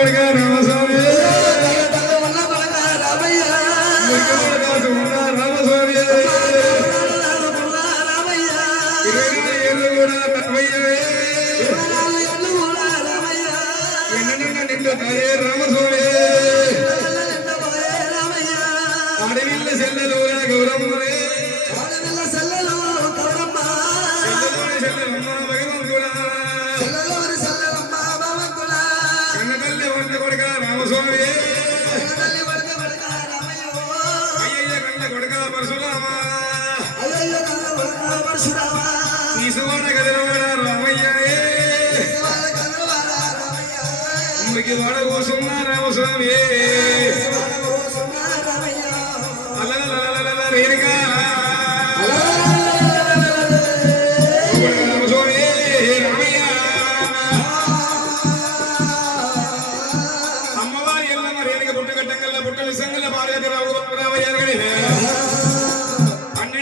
కొడుక రామస్వామి. రామస్వామి ఇరవై ఏళ్ళు కూడా రామయ్య. రామస్వామి అడవిల్ల చెల్లెలు గౌరమ్మలే కొడుక పరశురామ అయ్యయ్య కన్న కొడుక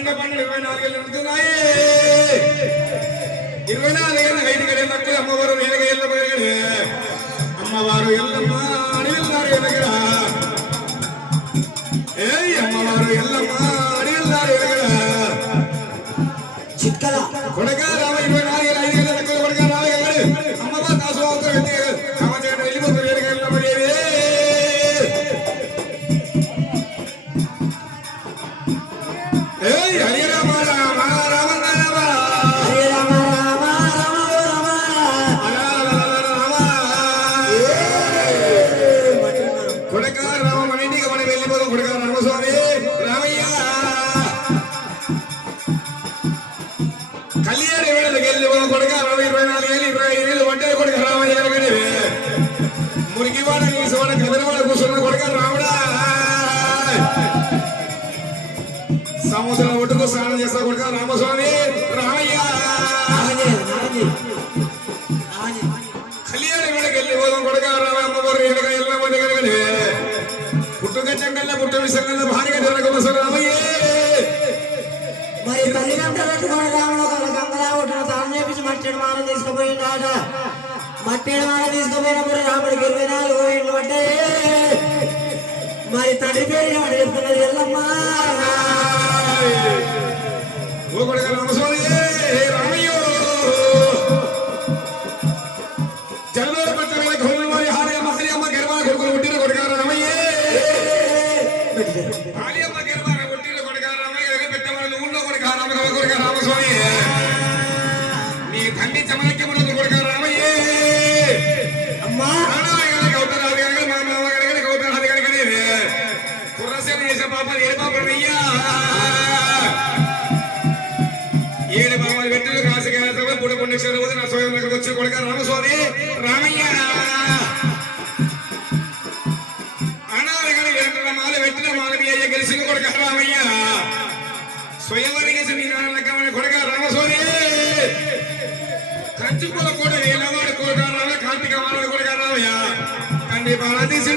పరశురామ తీసువాడ గదిలవాడ రామయ్యనే వాళ్ళ కన్నవాడ రామయ్య మురికి వాడ కూసున్న రామస్వామి వాళ్ళ కోసమ రామయ్య అలలలలలల రేణుకా. రామస్వామి రామయ్య అమ్మవారి ఎల్లమ్మ రేణుక పుట్టగట్టంగల్ల పుట్టల సంగల భార్య రావు రామయ్య అనగానే పన్నెండు పన్నెండు ఇరవై నాలుగేళ్ళు ఉంటున్నాయి ఇరవై నాలుగేళ్ళ ఐదు గడియల తక్కువ అమ్మవారు రేణుక ఎల్లమ్మ అనగానే అమ్మవారు ఎల్లమ్మ అడిగిన్నారు ఎనగరా రామోదరం ఒడ్డుకు స్నానం చేస్తా రామస్వామి. రామయ్య. కళ్యాణ వేళకి వెళ్ళిపోదాం కొడక రామ అమ్మవారు ఎనక ఎల్లమని కనుకనే పుట్టుక చెంగల్ల పుట్ట విసంగల్ల భార్య జరగమస రామయ్యే. మరి తల్లిదండ్రులకు పెట్టుకుని రాముడు ఒక గంగలా ఒడ్డున తాను చేపించి మట్టెడు మాల తీసుకుపోయిందాట మట్టెడు మాల తీసుకుపోయినప్పుడు రాముడికి ఇరవై నాలుగు ఇండ్లు పడ్డాయి. మరి తండ్రి పేరు ఎల్లమ్మా. చెప్తున్నది పాపలు ఏడు పాపలు అయ్యా ఏడు పాపలు పెట్టిన కాసి కేరళ పుడ పుణ్యక్షరం నా స్వయం దగ్గరకు వచ్చి కొడుక రామస్వామి రామయ్య అనాలి గని వెంటనే మాల పెట్టిన మాల మీ అయ్య గెలిచిన కొడుక రామయ్య స్వయంవరం చేసి మీ నాన్న లెక్కమని కొడుక రామస్వామి కంచుకుల కూడా వేలవాడు కూడా రావ కార్తీక మానవుడు కూడా రావయ్య తండ్రి బాలదీసిండ్రా బాలరామయ్య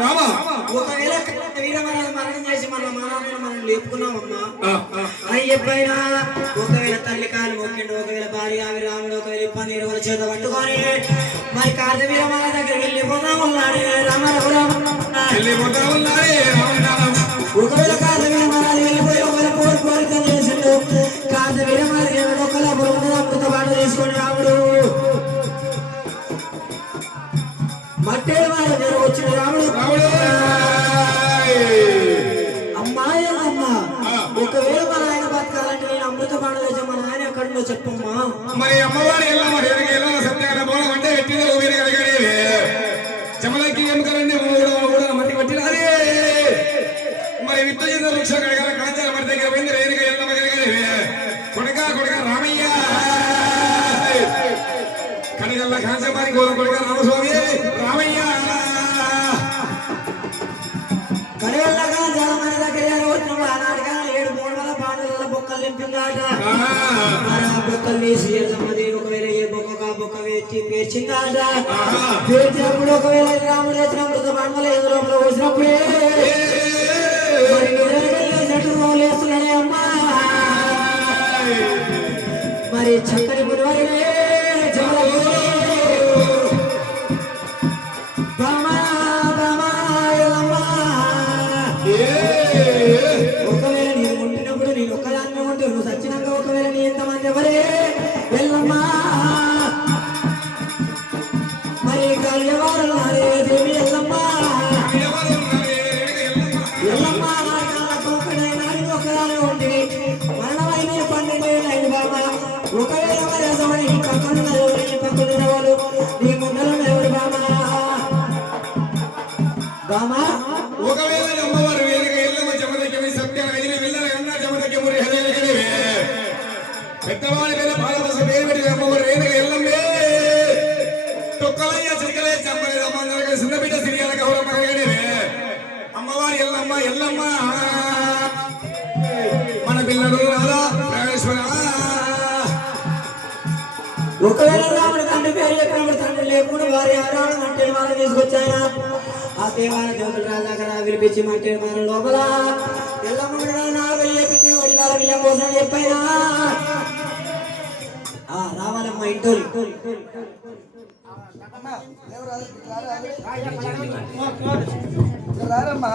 రామ. ఒకవేళ మరణం చేసి మన మానాన్ని మనం లేపుకున్నామమ్మా. అయ్యప్పైనా ఒకవేళ తల్లి కాలు మొక్కిండు ఒకవేళ భార్య రాముడు ఒకవేళ చేత పట్టుకొని మరి దగ్గరికి ఉన్నాడే రామ రామ వెళ్ళిపోతా ఉన్నాడే నేను అమృత పాట తెచ్చా మన ఆయన ఎక్కడుందో చెప్పమ్మా మరి అమ్మవారి ఎలా మరి ఎనక ఎలా సత్యాగ్రహ భవనం అంటే పెట్టింది వీరి కలగడే చమలకి ఎముకలండి కూడా కూడా మట్టి పట్టినారే మరి విత్తజన వృక్ష కడగల కాంచాల మరి దగ్గర పోయింది రేణుక ఎల్లమ్మ కలగడే కొడక కొడక రామయ్య కనగల్ల కాంచమారి గోల కొడక రామస్వామి రామయ్య నింపిందాట మరి ఆ. బొక్కలు తీసి ఎల్లమ్మది ఒకవేళ ఏ బొక్క ఆ బొక్క వేచి పేర్చిందాట. పేర్చినప్పుడు ఒకవేళ రాముడు తెచ్చిన మృత బండలు ఎదు లోపల వచ్చినప్పుడే మరి అమ్మా. మరి చక్కని పులివరినే ఒకవేళ ఒకవేళ అమ్మవారు వేరుగా ఎల్లమ్మ జమదక్యమి సత్యాల ఎదిరి వెళ్ళల కన్నా జమదక్యమురి హృదయలకనివే పెద్దవాడి మీద పాలవస పేరు పెట్టి అమ్మవారు వేరుగా ఎల్లమ్మే తొక్కలయ్య చిరికలే చంపలే అమ్మ చిన్న బిడ్డ సిరియాల గౌరమ్మ కలిగనివే అమ్మవారి ఎల్లమ్మ ఎల్లమ్మ మన పిల్లలు రాధా ప్రాణేశ్వర ఒకవేళ రాముడు తండ్రి పేరు చెప్పినప్పుడు తండ్రి లేకుండా వారి ఆరాడు మట్టెడు మాల తీసుకొచ్చారా ఆ దేవాల దేవతల రాజు దగ్గర వినిపించి మట్టెడు మాల లోపల ఎల్లమ్మ నాలుగు చెప్పించి ఒడిగాల బియ్యం కోసం చెప్పైనా రావాలమ్మ ఇంటోలు రారమ్మా